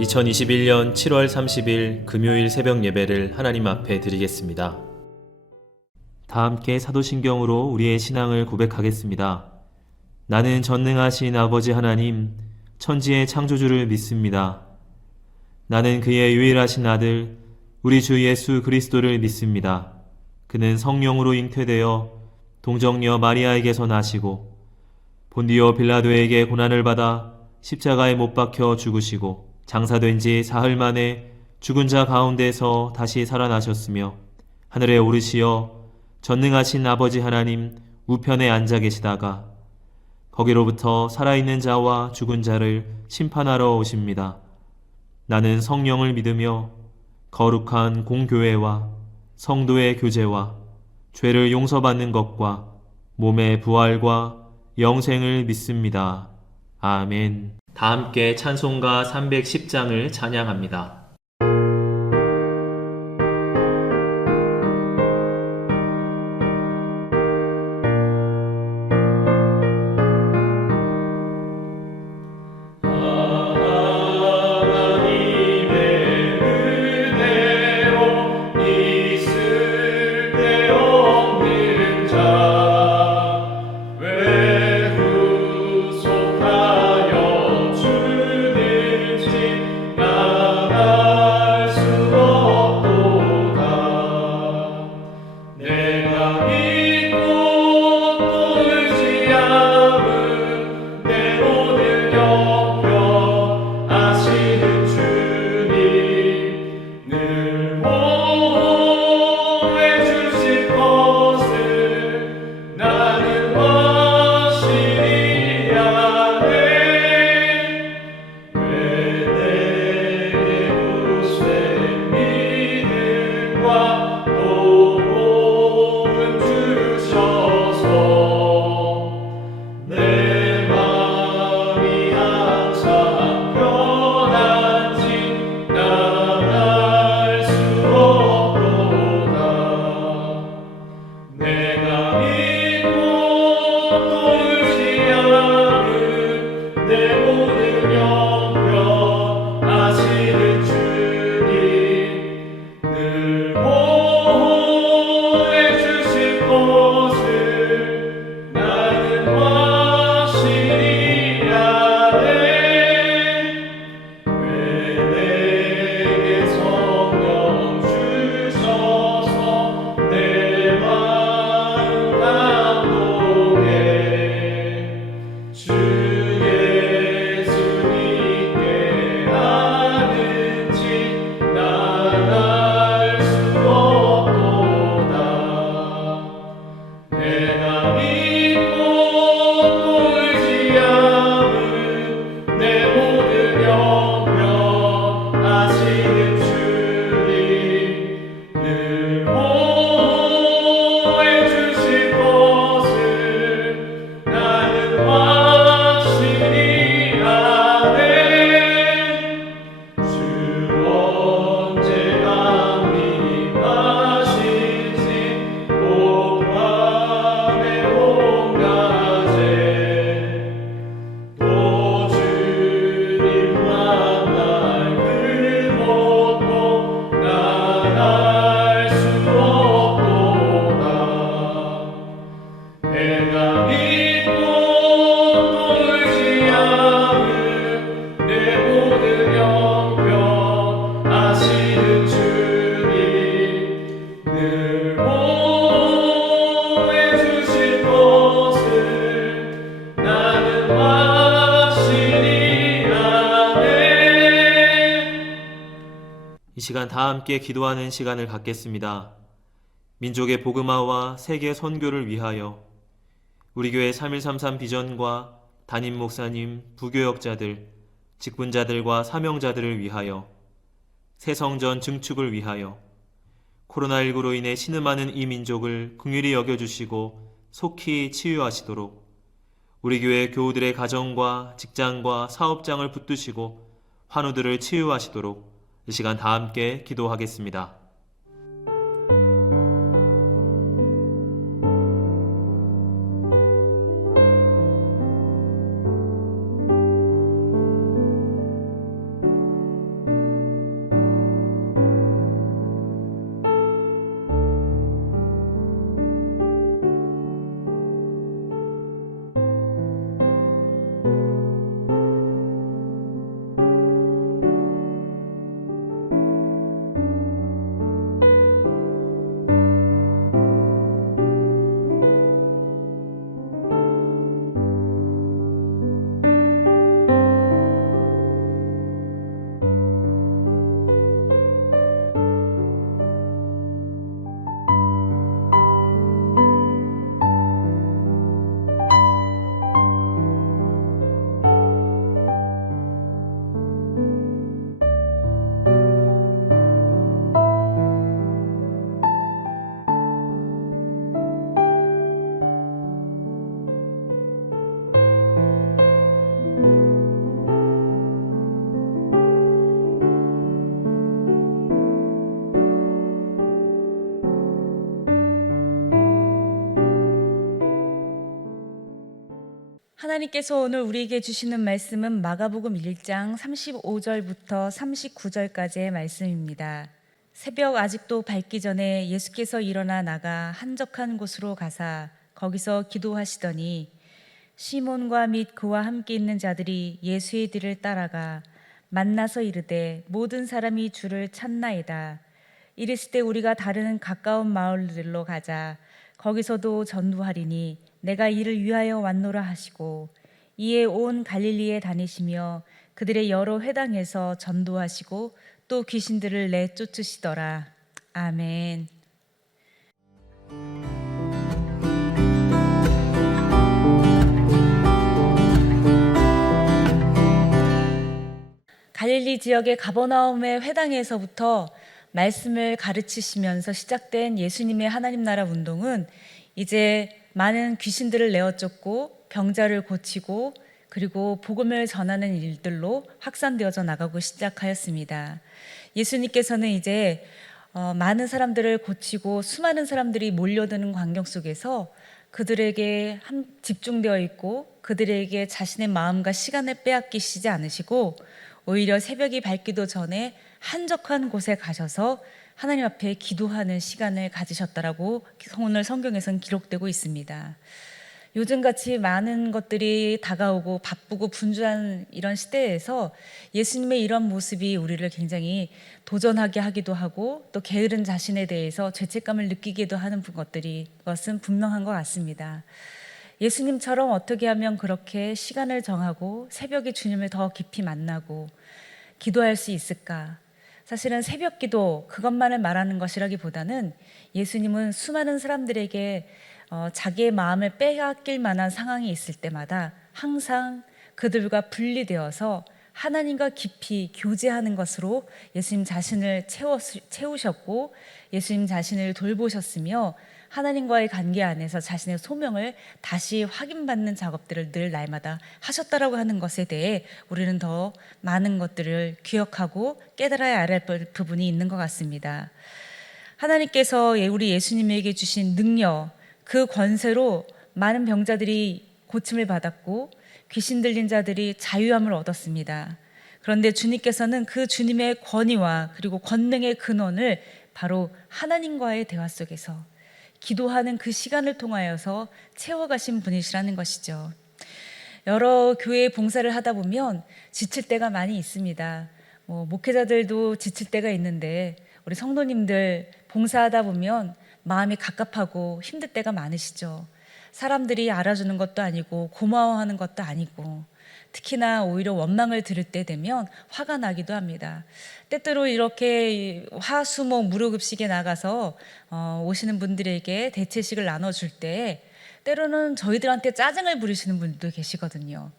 2021년 7월 30일 금요일 새벽 예배를 하나님 앞에 드리겠습니다. 다 함께 사도신경으로 우리의 신앙을 고백하겠습니다. 나는 전능하신 아버지 하나님, 천지의 창조주를 믿습니다. 나는 그의 유일하신 아들, 우리 주 예수 그리스도를 믿습니다. 그는 성령으로 잉태되어 동정녀 마리아에게서 나시고 본디오 빌라도에게 고난을 받아 십자가에 못 박혀 죽으시고 장사된 지 사흘 만에 죽은 자 가운데서 다시 살아나셨으며 하늘에 오르시어 전능하신 아버지 하나님 우편에 앉아 계시다가 거기로부터 살아있는 자와 죽은 자를 심판하러 오십니다. 나는 성령을 믿으며 거룩한 공교회와 성도의 교제와 죄를 용서받는 것과 몸의 부활과 영생을 믿습니다. 아멘. 다 함께 찬송가 310장을 찬양합니다. 이 시간 다 함께 기도하는 시간을 갖겠습니다. 민족의 복음화와 세계 선교를 위하여 우리 교회 3133 비전과 담임 목사님, 부교역자들, 직분자들과 사명자들을 위하여 새성전 증축을 위하여 코로나19로 인해 신음하는 이 민족을 긍휼히 여겨주시고 속히 치유하시도록 우리 교회 교우들의 가정과 직장과 사업장을 붙드시고 환우들을 치유하시도록 이 시간 다 함께 기도하겠습니다. 하나님께서 오늘 우리에게 주시는 말씀은 마가복음 1장 35절부터 39절까지의 말씀입니다. 새벽 아직도 밝기 전에 예수께서 일어나 나가 한적한 곳으로 가사 거기서 기도하시더니 시몬과 및 그와 함께 있는 자들이 예수의 뒤를 따라가 만나서 이르되 모든 사람이 주를 찾나이다. 이랬을 때 우리가 다른 가까운 마을들로 가자. 거기서도 전도하리니 내가 이를 위하여 왔노라 하시고 이에 온 갈릴리에 다니시며 그들의 여러 회당에서 전도하시고 또 귀신들을 내쫓으시더라. 아멘. 갈릴리 지역의 가버나움의 회당에서부터 말씀을 가르치시면서 시작된 예수님의 하나님 나라 운동은 이제 많은 귀신들을 내어쫓고 병자를 고치고 그리고 복음을 전하는 일들로 확산되어져 나가고 시작하였습니다. 예수님께서는 이제 많은 사람들을 고치고 수많은 사람들이 몰려드는 광경 속에서 그들에게 집중되어 있고 그들에게 자신의 마음과 시간을 빼앗기시지 않으시고 오히려 새벽이 밝기도 전에 한적한 곳에 가셔서 하나님 앞에 기도하는 시간을 가지셨다라고 오늘 성경에서는 기록되고 있습니다. 요즘같이 많은 것들이 다가오고 바쁘고 분주한 이런 시대에서 예수님의 이런 모습이 우리를 굉장히 도전하게 하기도 하고 또 게으른 자신에 대해서 죄책감을 느끼기도 하는 것은 분명한 것 같습니다. 예수님처럼 어떻게 하면 그렇게 시간을 정하고 새벽에 주님을 더 깊이 만나고 기도할 수 있을까? 사실은 새벽 기도 그것만을 말하는 것이라기보다는 예수님은 수많은 사람들에게 자기의 마음을 빼앗길 만한 상황이 있을 때마다 항상 그들과 분리되어서 하나님과 깊이 교제하는 것으로 예수님 자신을 채우셨고 예수님 자신을 돌보셨으며 하나님과의 관계 안에서 자신의 소명을 다시 확인받는 작업들을 늘 날마다 하셨다라고 하는 것에 대해 우리는 더 많은 것들을 기억하고 깨달아야 할 부분이 있는 것 같습니다. 하나님께서 우리 예수님에게 주신 능력, 그 권세로 많은 병자들이 고침을 받았고 귀신 들린 자들이 자유함을 얻었습니다. 그런데 주님께서는 그 주님의 권위와 그리고 권능의 근원을 바로 하나님과의 대화 속에서 기도하는 그 시간을 통하여서 채워가신 분이시라는 것이죠. 여러 교회 봉사를 하다 보면 지칠 때가 많이 있습니다. 목회자들도 지칠 때가 있는데 우리 성도님들 봉사하다 보면 마음이 갑갑하고 힘들 때가 많으시죠. 사람들이 알아주는 것도 아니고 고마워하는 것도 아니고 특히나 오히려 원망을 들을 때 되면 화가 나기도 합니다. 때때로 이렇게 화수목 무료급식에 나가서 오시는 분들에게 대체식을 나눠줄 때 때로는 저희들한테 짜증을 부리시는 분들도 계시거든요.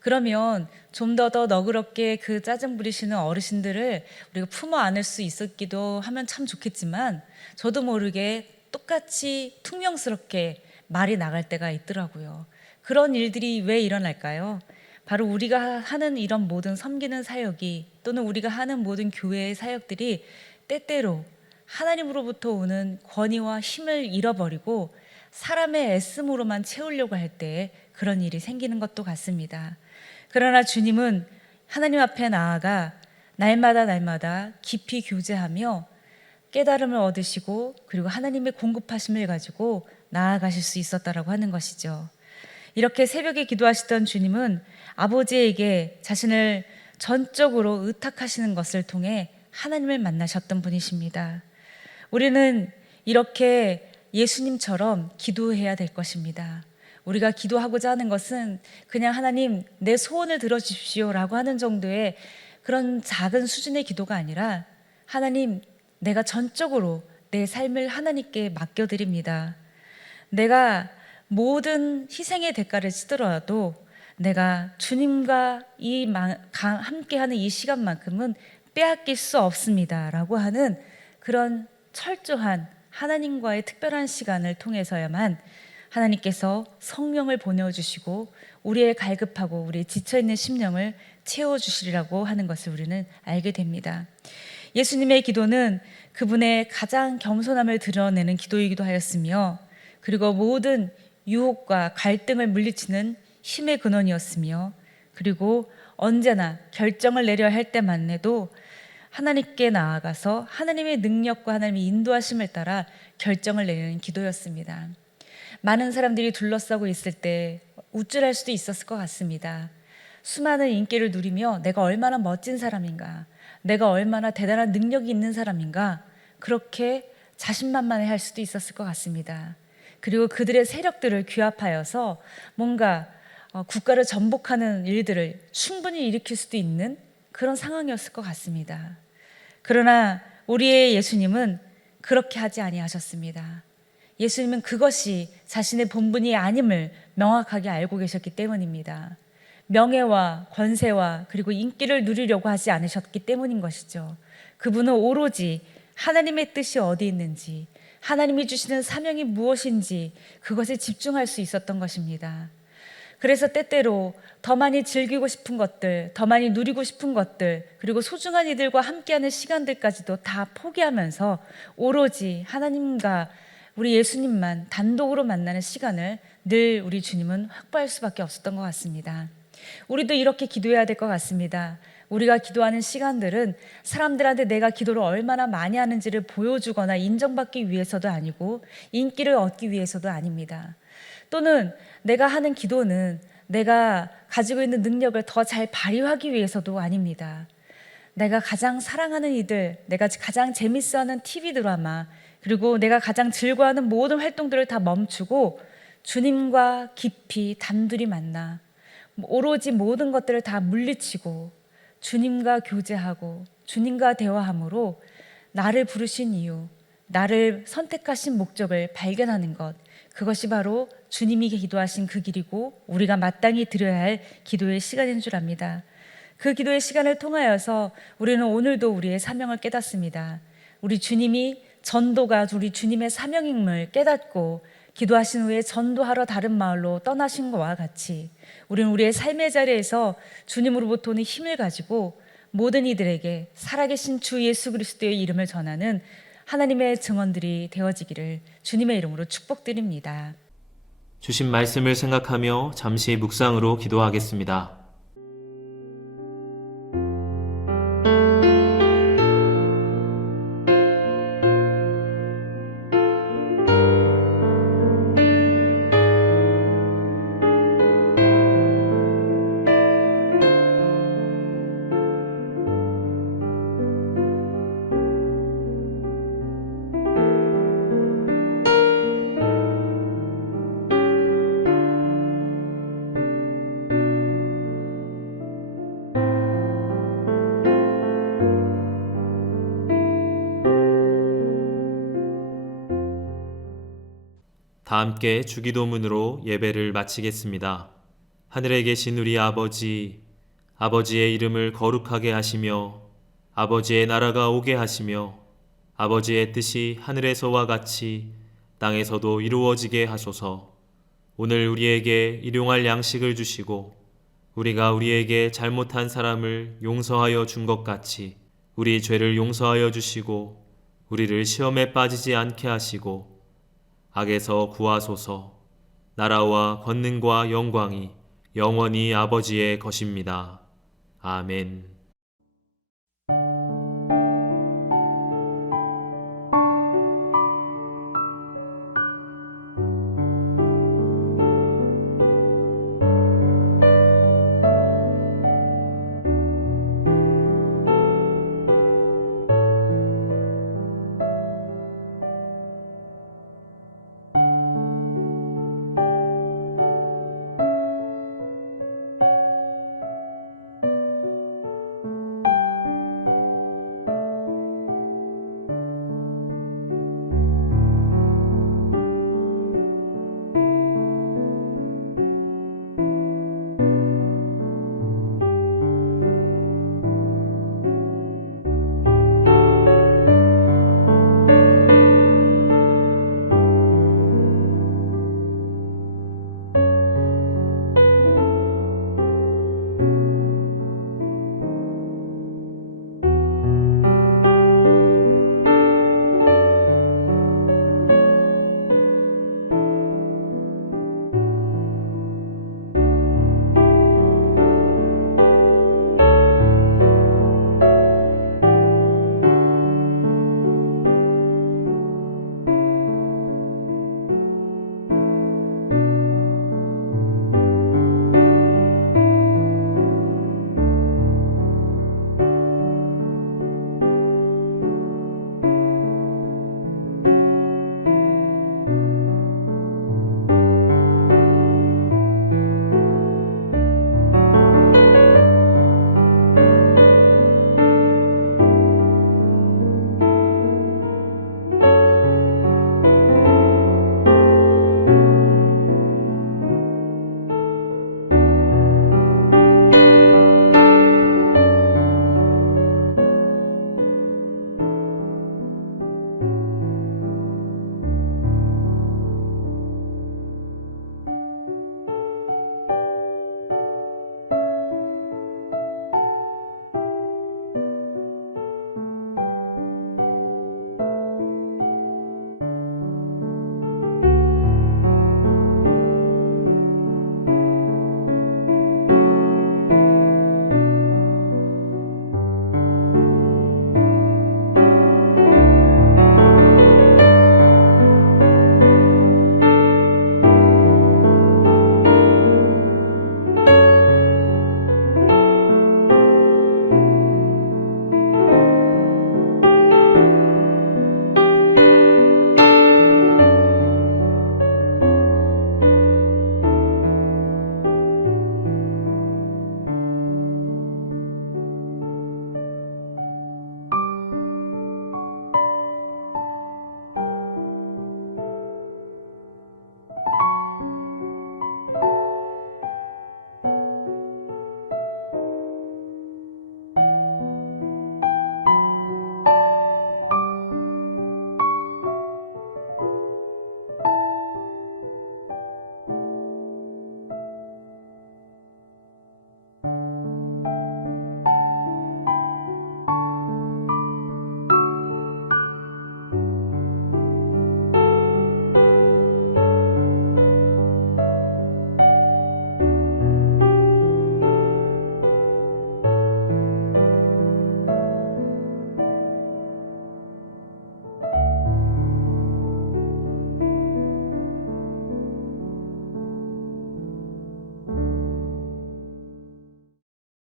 그러면 좀 더 너그럽게 그 짜증 부리시는 어르신들을 우리가 품어 안을 수 있었기도 하면 참 좋겠지만 저도 모르게 똑같이 퉁명스럽게 말이 나갈 때가 있더라고요. 그런 일들이 왜 일어날까요? 바로 우리가 하는 이런 모든 섬기는 사역이 또는 우리가 하는 모든 교회의 사역들이 때때로 하나님으로부터 오는 권위와 힘을 잃어버리고 사람의 애씀으로만 채우려고 할 때 그런 일이 생기는 것도 같습니다. 그러나 주님은 하나님 앞에 나아가 날마다 깊이 교제하며 깨달음을 얻으시고 그리고 하나님의 공급하심을 가지고 나아가실 수 있었다라고 하는 것이죠. 이렇게 새벽에 기도하시던 주님은 아버지에게 자신을 전적으로 의탁하시는 것을 통해 하나님을 만나셨던 분이십니다. 우리는 이렇게 예수님처럼 기도해야 될 것입니다. 우리가 기도하고자 하는 것은 그냥 하나님 내 소원을 들어주십시오라고 하는 정도의 그런 작은 수준의 기도가 아니라 하나님 내가 전적으로 내 삶을 하나님께 맡겨드립니다. 내가 모든 희생의 대가를 치더라도 내가 주님과 함께하는 이 시간만큼은 빼앗길 수 없습니다 라고 하는 그런 철저한 하나님과의 특별한 시간을 통해서야만 하나님께서 성령을 보내주시고 우리의 갈급하고 우리의 지쳐있는 심령을 채워주시리라고 하는 것을 우리는 알게 됩니다. 예수님의 기도는 그분의 가장 겸손함을 드러내는 기도이기도 하였으며 그리고 모든 유혹과 갈등을 물리치는 힘의 근원이었으며, 그리고 언제나 결정을 내려야 할 때만 해도 하나님께 나아가서 하나님의 능력과 하나님의 인도하심을 따라 결정을 내리는 기도였습니다. 많은 사람들이 둘러싸고 있을 때 우쭐할 수도 있었을 것 같습니다. 수많은 인기를 누리며 내가 얼마나 멋진 사람인가, 내가 얼마나 대단한 능력이 있는 사람인가, 그렇게 자신만만해 할 수도 있었을 것 같습니다. 그리고 그들의 세력들을 규합하여서 뭔가 국가를 전복하는 일들을 충분히 일으킬 수도 있는 그런 상황이었을 것 같습니다. 그러나 우리의 예수님은 그렇게 하지 아니하셨습니다. 예수님은 그것이 자신의 본분이 아님을 명확하게 알고 계셨기 때문입니다. 명예와 권세와 그리고 인기를 누리려고 하지 않으셨기 때문인 것이죠. 그분은 오로지 하나님의 뜻이 어디 있는지, 하나님이 주시는 사명이 무엇인지 그것에 집중할 수 있었던 것입니다. 그래서 때때로 더 많이 즐기고 싶은 것들, 더 많이 누리고 싶은 것들, 그리고 소중한 이들과 함께하는 시간들까지도 다 포기하면서 오로지 하나님과 우리 예수님만 단독으로 만나는 시간을 늘 우리 주님은 확보할 수밖에 없었던 것 같습니다. 우리도 이렇게 기도해야 될 것 같습니다. 우리가 기도하는 시간들은 사람들한테 내가 기도를 얼마나 많이 하는지를 보여주거나 인정받기 위해서도 아니고 인기를 얻기 위해서도 아닙니다. 또는 내가 하는 기도는 내가 가지고 있는 능력을 더 잘 발휘하기 위해서도 아닙니다. 내가 가장 사랑하는 이들, 내가 가장 재밌어하는 TV 드라마, 그리고 내가 가장 즐거워하는 모든 활동들을 다 멈추고 주님과 깊이 단둘이 만나 오로지 모든 것들을 다 물리치고 주님과 교제하고 주님과 대화함으로 나를 부르신 이유, 나를 선택하신 목적을 발견하는 것, 그것이 바로 주님이 기도하신 그 길이고 우리가 마땅히 드려야 할 기도의 시간인 줄 압니다. 그 기도의 시간을 통하여서 우리는 오늘도 우리의 사명을 깨닫습니다. 우리 주님이 전도가 우리 주님의 사명임을 깨닫고 기도하신 후에 전도하러 다른 마을로 떠나신 것과 같이 우리는 우리의 삶의 자리에서 주님으로부터 오는 힘을 가지고 모든 이들에게 살아계신 주 예수 그리스도의 이름을 전하는 하나님의 증언들이 되어지기를 주님의 이름으로 축복드립니다. 주신 말씀을 생각하며 잠시 묵상으로 기도하겠습니다. 다 함께 주기도문으로 예배를 마치겠습니다. 하늘에 계신 우리 아버지, 아버지의 이름을 거룩하게 하시며 아버지의 나라가 오게 하시며 아버지의 뜻이 하늘에서와 같이 땅에서도 이루어지게 하소서. 오늘 우리에게 일용할 양식을 주시고 우리가 우리에게 잘못한 사람을 용서하여 준 것 같이 우리 죄를 용서하여 주시고 우리를 시험에 빠지지 않게 하시고 악에서 구하소서. 나라와 권능과 영광이 영원히 아버지의 것입니다. 아멘.